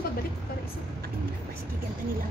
pagbalik para isa. Sige, ganda nila.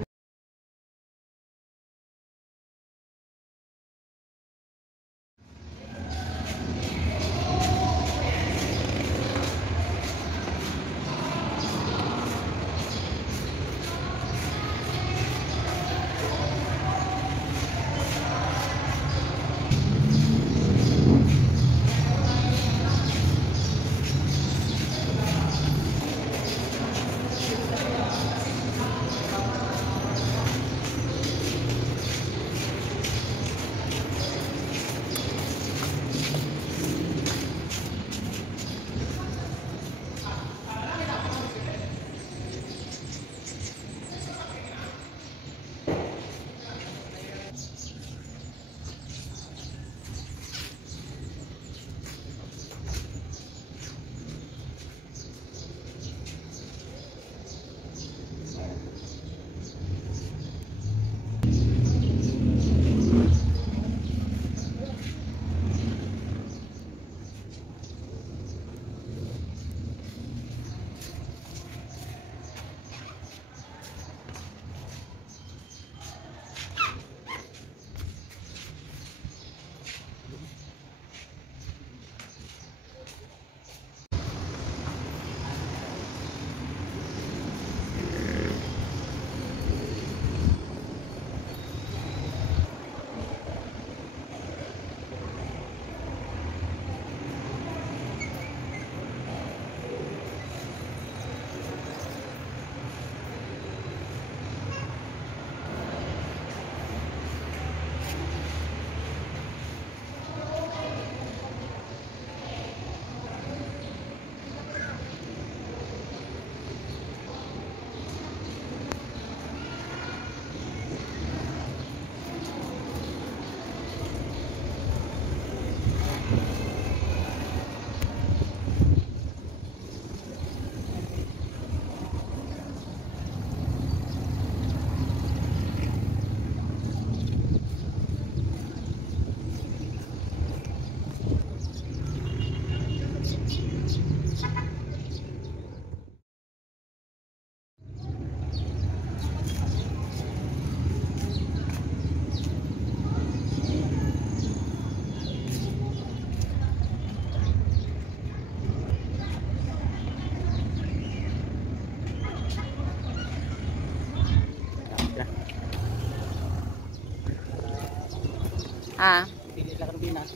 Ah. Pili lang ng Pinas.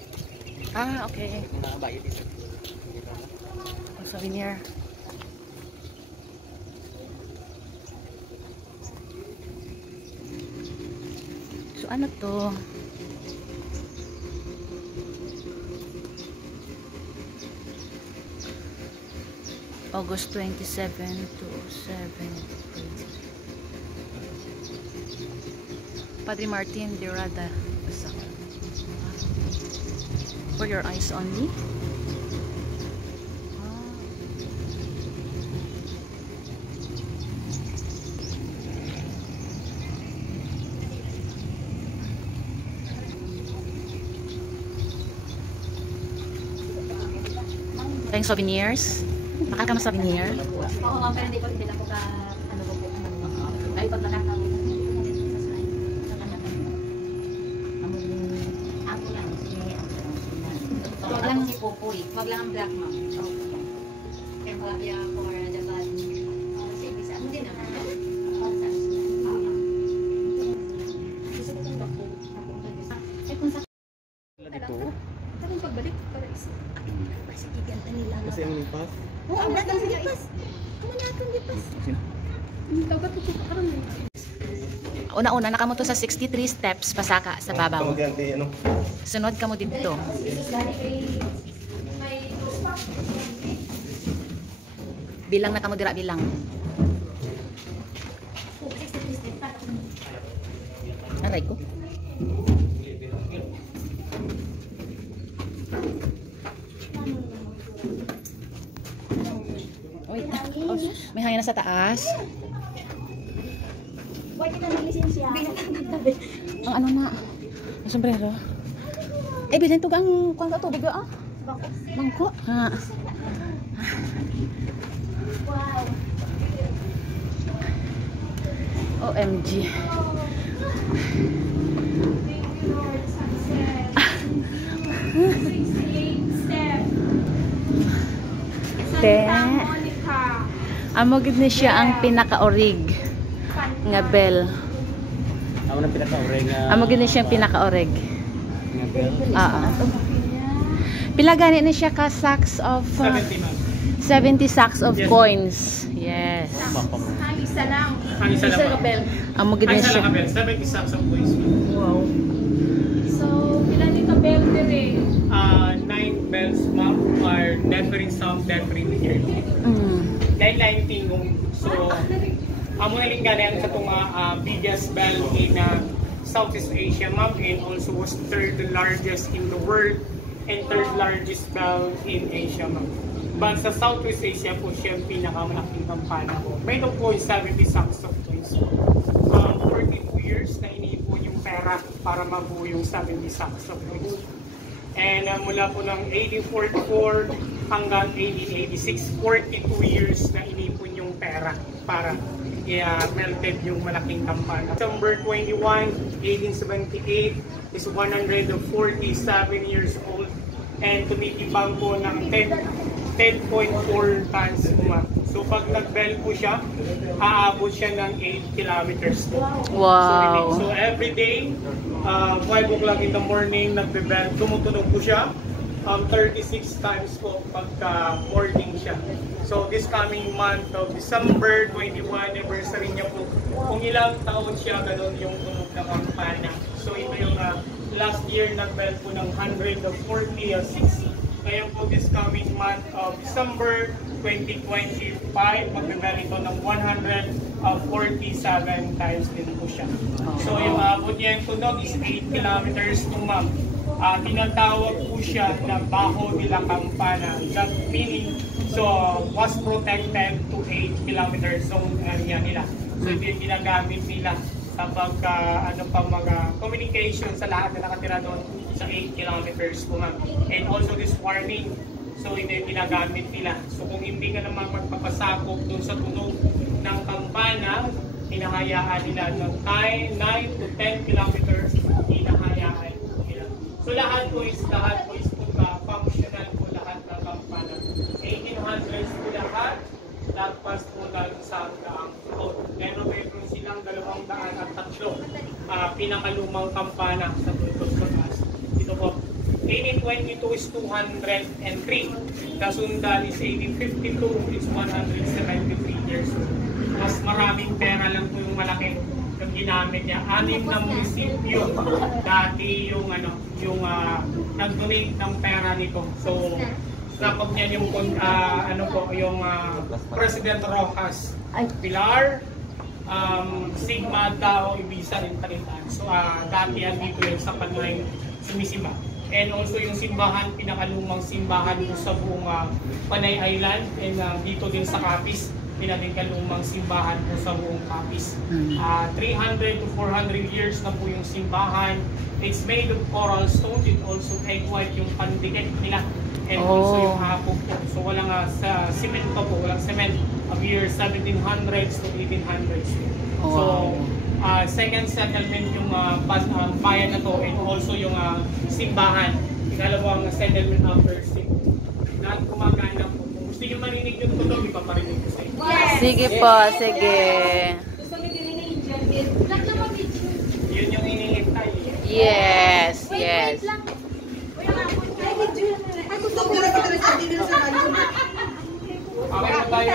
Ah, okay. Bayad dito. Ang souvenir. So ano to? August 27 to 7. Padre Martin de Rada. For your eyes only. Tayong souvenirs. Bakal ka souvenir? Oo, ma'am, pero hindi lang po ka, ano po, ay pag nakakawin. Wag lang si Popoy. Wag lang ang black, ma'am. Kaya kaya for the body. Kasi bisa mo din naman. Gusto ko itong bako. Eh kung sa... Dito? Tapos pagbalik para isa. Sige, ganda nila. Kasi ang lipas. Oo, ganda ang lipas. Ano na itong lipas? Dapat ito karon eh. Una-una, naka mo to sa 63 steps pasaka sa babaw. Sunod ka mo dito. Bilang na ka mo dira, bilang. Aray ko. Wait, oh, may hangin na sa taas. Why kita ng lisensya? Ang ano na? Ang sombrero. Eh, bilhin to ang kuwan ka tubig ah. Bangko. Ha. OMG. Te. Amo gid ni siya ang pinaka-orig nga bell. Ako na pinaka-oreg nga. Amo gid ni siya ang pinaka-orig. Nga bell. Pila gani ni siya ka sacks of 70 sacks of coins. Yes. Ang isa lang. Ang isa lang. Ka bell. Amo gid ni Ang isa siya. lang kabel. 70 sacks of boys. Wow. So, ilan ni ka bell dire? 9 bells ma'am are never-in sound, never-in here. Dahil 19 so amo na rin ganyan sa itong biggest bell in Southeast Asia ma'am, and also was third largest in the world and third largest bell in Asia ma'am. But sa Southeast Asia po siya ang pinakamalaking kampana po. May ito po yung 70 sacks of coins. 42 years na iniipon yung pera para mabuo yung 70 sacks of coins. And mula po ng 1844 hanggang 1886, 42 years na inipon yung pera para melted yung malaking kampana. December 21, 1878 is 147 years old and tumitibang po ng 10.4 tons po. So pag nag-bell po siya, aabot siya ng 8 kilometers po. Wow. So every day, 5 o'clock in the morning, nagbe-bell, tumutunog po siya. 36 times po pagka morning siya. So this coming month of December 21 anniversary niya po, kung ilang taon siya, ganun yung tunog na kampana. So ito yung last year nag-bell po ng 146. Kaya po this coming month of December 2025, magbe-bell ito ng 147 times din po siya. So yung abot niya yung tunog is 8 kilometers to ma'am. Tinatawag po siya na Baho de la Campana. That meaning, so was protected to 8 kilometers zone area nila. So ito yung ginagamit nila sa mga communication sa lahat na nakatira doon sa 8 kilometers po ma'am. And also this warning, so ito yung ginagamit nila. So kung hindi ka naman magpapasakop doon sa tunog ng kampana, hinahayaan nila ng 9 to 10 kilometers, hinahayaan nila. So lahat po is functional po lahat ng kampana. 1800s po lahat, lagpas po dahil sa daang road. Pero mayroon silang 203 pinakalumang kampana sa Tultos Batas. Ito po, 1822 is 203. Kasundan is 1852 is 173 years old. Mas maraming pera lang po yung malaki yung ginamit niya. 6 na munisipyo dati yung nag-donate ng pera nito. So napag niya yung President Rojas Pilar, Sigma, Tao, Ibiza, and Talitan. So dati yan dito yung sa Panay sumisimba. And also yung simbahan, pinakalumang simbahan sa buong Panay Island, and dito din sa Capiz, pinakakalumang simbahan po sa buong Capiz. 300 to 400 years na po yung simbahan. It's made of coral stone. It also egg white yung pandikit nila. And also yung hapog po. So walang semento po, walang cement of year 1700s to 1800s. So second settlement yung bayan na to, and also yung simbahan. Ikalawang settlement after Cebu. Lahat kumagana po. Kung gusto nyo marinig yung tunog, ipaparinig ko sa inyo. Yes. Sige po, sige. Gusto nyo dininig dyan. Black na mag-video. Yun yung hinihintay. Yes, yes. Okay na tayo.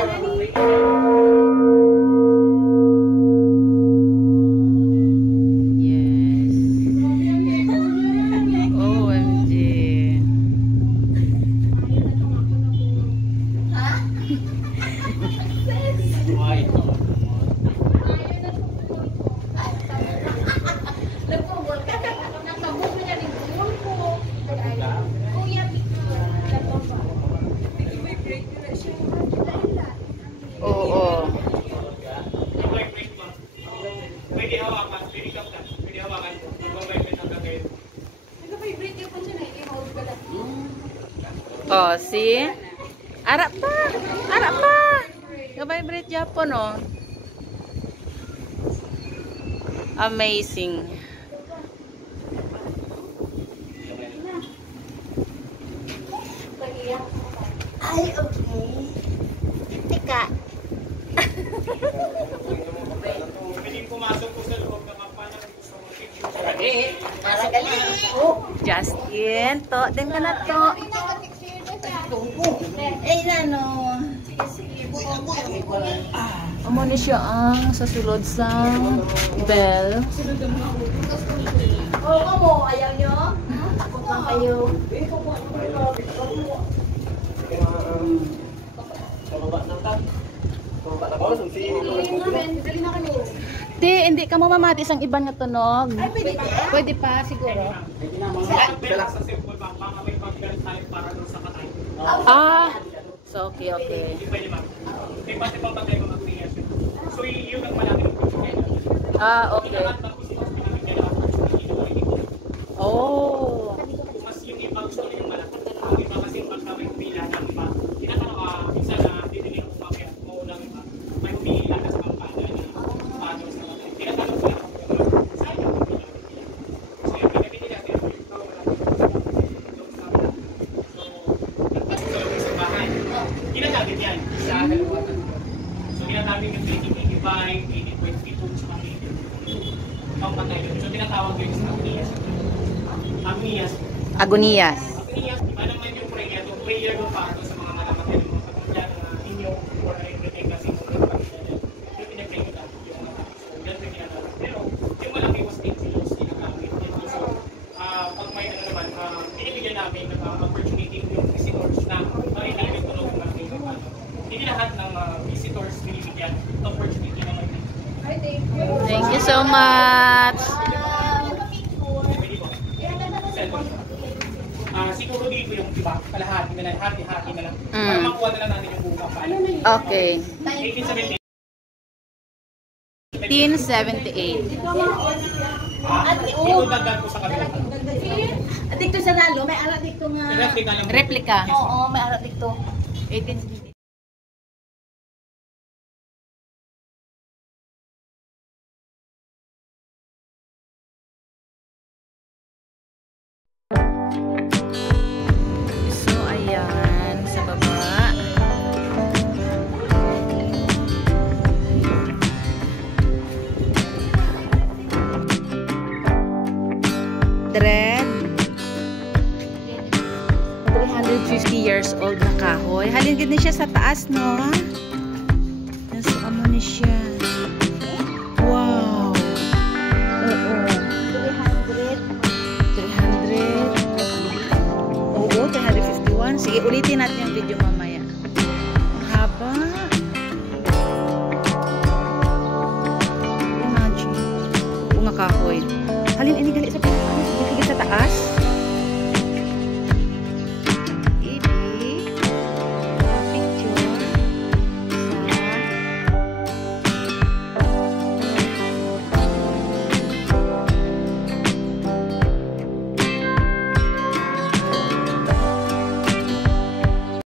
Yes. OMG. Oo. Pwede hawakan, pwede kaptan, pwede hawakan po. Mag-vibrate hanggang ngayon. Oh, see? Ara pa! Ara pa! Ga-vibrate Japon, oh. Amazing. Ay, okay. Teka. Pwedeng pumasok po sa loob na magpanang gusto mo. Maragali. Oh. Justin, to. Din ka na to. Eh, ano. Amo ni siya ang sa sulod sa bell. Oh, kamo, ayaw nyo? Takot lang kayo. Te, hindi ka mo mamatis ang iba nga tunog. Ay, pwede pa? Pwede pa, siguro. Relax sa simple ba? Baka may paggalit tayo para doon sa katay. Ah, so okay, okay. Hindi pwede ma'am. May pati pa tayo mga creation. So yun ang malaki ng pagkakas. Ah, okay. Lahat ng business pinamigyan na opportunity na ulit. Oh. Mas yung ibang story yung malaki. Ang iba kasi pagka may pila ng iba, minsan na didili ng umakya, maulang iba, may pila na sa kampanya na paano sa mga. Tinatanong ko lang kung saan yung pila. So yung pinabili natin, yung ito, wala ko sa So, nagpatulong sa bahay. Ginagamit yan sa kalawatan. So ginagamit yung 2085, 2022, sa mga pampatay yun. So tinatawag yun sa Agnias. Agnias. Agonias. Agnias, iba naman yung prayer. Yung prayer yung para sa mga malamatay ng mga pagkakyan na inyo or everything kasi kung nagpapagkakyan. Yung pinag-pray nila yung mga so yan yung ginagawa. Pero yung malaki was influence ginagamit. So pag may ano naman, binibigyan namin ng opportunity yung visitors na marinig yung tunog ng ating ano. Hindi lahat ng visitors binibigyan opportunity na may Thank you so much. Siguro dito yung iba, kalahati na lang, hati-hati na lang. Para makuha na lang natin yung buong kampanya. Okay. 1878. 1878. Ito dagdag ko sa kabila. Dito sa nalo, may arat dito nga. Replica lang. Replica. Oo, may arat dito. 1878. So, ayan, sa baba. Dread. 350 years old na kahoy. Halin gid ni siya sa taas, no? Nasa amo ni siya. Wow. Oo. 300. Oo, 351. Sige, ulitin natin yung video mamaya. Mahaba. Imagine. Oo nga kahoy. Halin, ini gali sa taas.